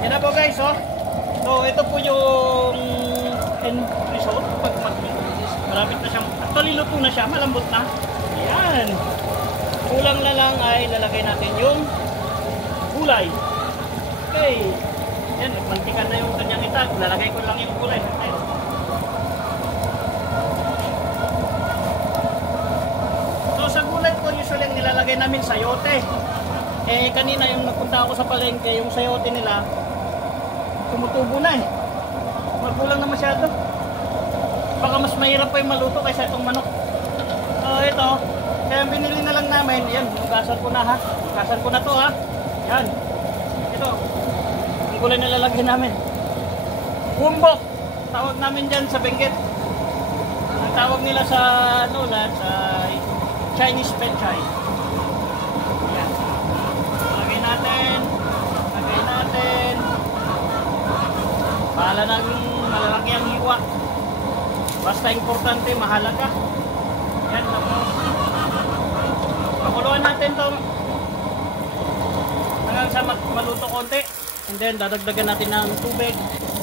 Yan na po guys, oh. So ito po yung end result. Pag malapit na siyang, actually luto na siya, malambot na. Ayan. Kulang na lang ay lalagay natin yung gulay. Okay. Yan, nagmantikan na yung kanyang itag. Lalagay ko lang yung gulay. Okay. So sa gulay po, usually nilalagay namin sayote. Eh kanina yung nagpunta ako sa palengke, yung sayote nila tumutubo na eh. Magulang na masyado. Baka mas mahirap pa yung maluto kaysa itong manok. So ito, kaya binili na lang namin. Yan, hugasan ko na ha. Hugasan ko na to ha. Yan. Ito. Ang gulay na lalagyan namin. Bumbok. Tawag namin dyan sa Benguet. Ang tawag nila sa Lola, sa Chinese pechay. Yan. Lagay natin. Lagay natin. Bahala ng malalaki ang hiwa. Basta importante, mahalaga. Yan, tapos pakuluan natin to hanggang sa maluto konti. And then dadagdagan natin ng tubig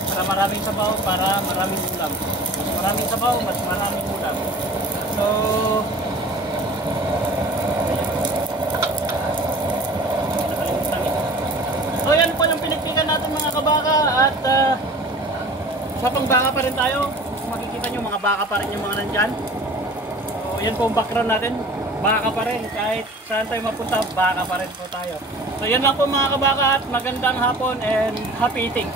para maraming sabaw, para maraming ulam. Mas maraming sabaw, mas maraming ulam. So yan po yung pinagpikan natin mga kabaka. At sa pangbaka pa rin tayo. Makikita nyo mga baka pa rin yung mga nandyan. So yan po ang background natin. Baka pa rin. Kahit saan tayo mapunta, baka pa rin po tayo. So yan lang po mga kabaka at magandang hapon and happy eating.